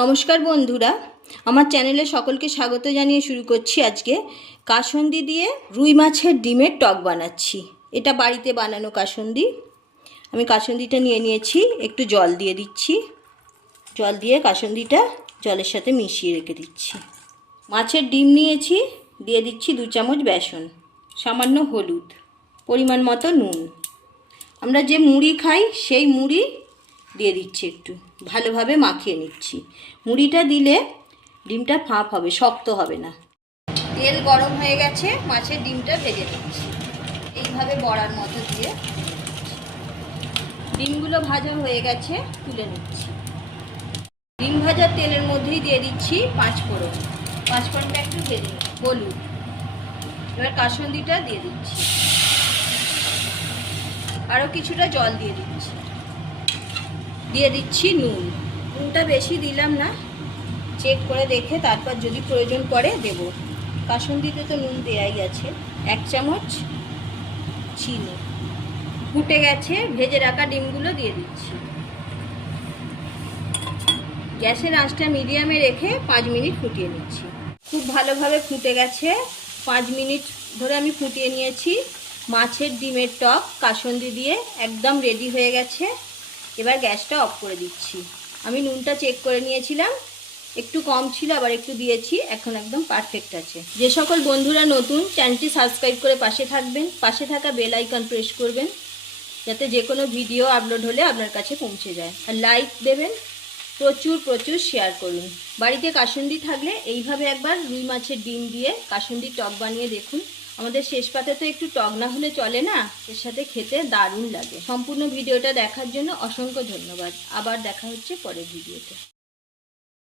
নমস্কার বন্ধুরা, আমার চ্যানেলে সকলকে স্বাগত জানিয়ে শুরু করছি। আজকে কাসুন্দি দিয়ে রুই মাছের ডিমের টক বানাচ্ছি। এটা বাড়িতে বানানো কাসুন্দি। আমি কাসুন্দিটা নিয়ে নিয়েছি, একটু জল দিয়ে দিচ্ছি। জল দিয়ে কাসুন্দিটা জলের সাথে মিশিয়ে রেখে দিচ্ছি। মাছের ডিম নিয়েছি, দিয়ে দিচ্ছি 2 চামচ বেসন, সামান্য হলুদ, পরিমাণ মতো নুন। আমরা যে মুড়ি খাই সেই মুড়ি দিয়ে দিচ্ছি, একটু ভালোভাবে মাখিয়ে নিচ্ছি। মুড়িটা দিলে ডিমটা ফাঁপ হবে, শক্ত হবে না। তেল গরম হয়ে গেছে, মাছের ডিমটা ভেজে নিচ্ছি এইভাবে বড়ার মতো দিয়ে। ডিমগুলো ভাজা হয়ে গেছে, তুলে নিচ্ছি। ডিম ভাজার তেলের মধ্যেই দিয়ে দিচ্ছি 5 ফোড়ন। 5 ফোড়নটা একটু ভেজে হলুদ। এবার কাসুন্দিটা দিয়ে দিচ্ছি, আরও কিছুটা জল দিয়ে দিচ্ছি। দিয়ে দিচ্ছি নুন। নুনটা বেশি দিলাম না, চেক করে দেখে তারপর যদি প্রয়োজন পড়ে দেব। কাসুন্দিতে তো নুন দেয়াই আছে। 1 চামচ চিনি। ফুটে গেছে, ভেজে রাখা ডিমগুলো দিয়ে দিচ্ছি। গ্যাসের আঁচটা মিডিয়ামে রেখে 5 মিনিট ফুটিয়ে নিচ্ছি। খুব ভালোভাবে ফুটে গেছে, 5 মিনিট ধরে আমি ফুটিয়ে নিয়েছি। মাছের ডিমের টক কাসুন্দি দিয়ে একদম রেডি হয়ে গেছে। এবার গ্যাসটা অফ করে দিচ্ছি। আমি নুনটা চেক করে নিয়েছিলাম, একটু কম ছিল, আবার একটু দিয়েছি। এখন একদম পারফেক্ট আছে। যে সকল বন্ধুরা নতুন, চ্যানেলটি সাবস্ক্রাইব করে পাশে থাকবেন। পাশে থাকা বেল আইকন প্রেস করবেন, যাতে যে কোনো ভিডিও আপলোড হলে আপনার কাছে পৌঁছে যায়। আর লাইক দেবেন, প্রচুর প্রচুর শেয়ার করুন। বাড়িতে কাসুন্দি থাকলে এইভাবে একবার রুই মাছের ডিম দিয়ে কাসুন্দি টক বানিয়ে দেখুন। আমাদের শেষ পাতে তো একটু টক না হলে চলে না, এর সাথে খেতে দারুণ লাগে। সম্পূর্ণ ভিডিওটা দেখার জন্য অসংখ্য ধন্যবাদ। আবার দেখা হচ্ছে পরের ভিডিওতে।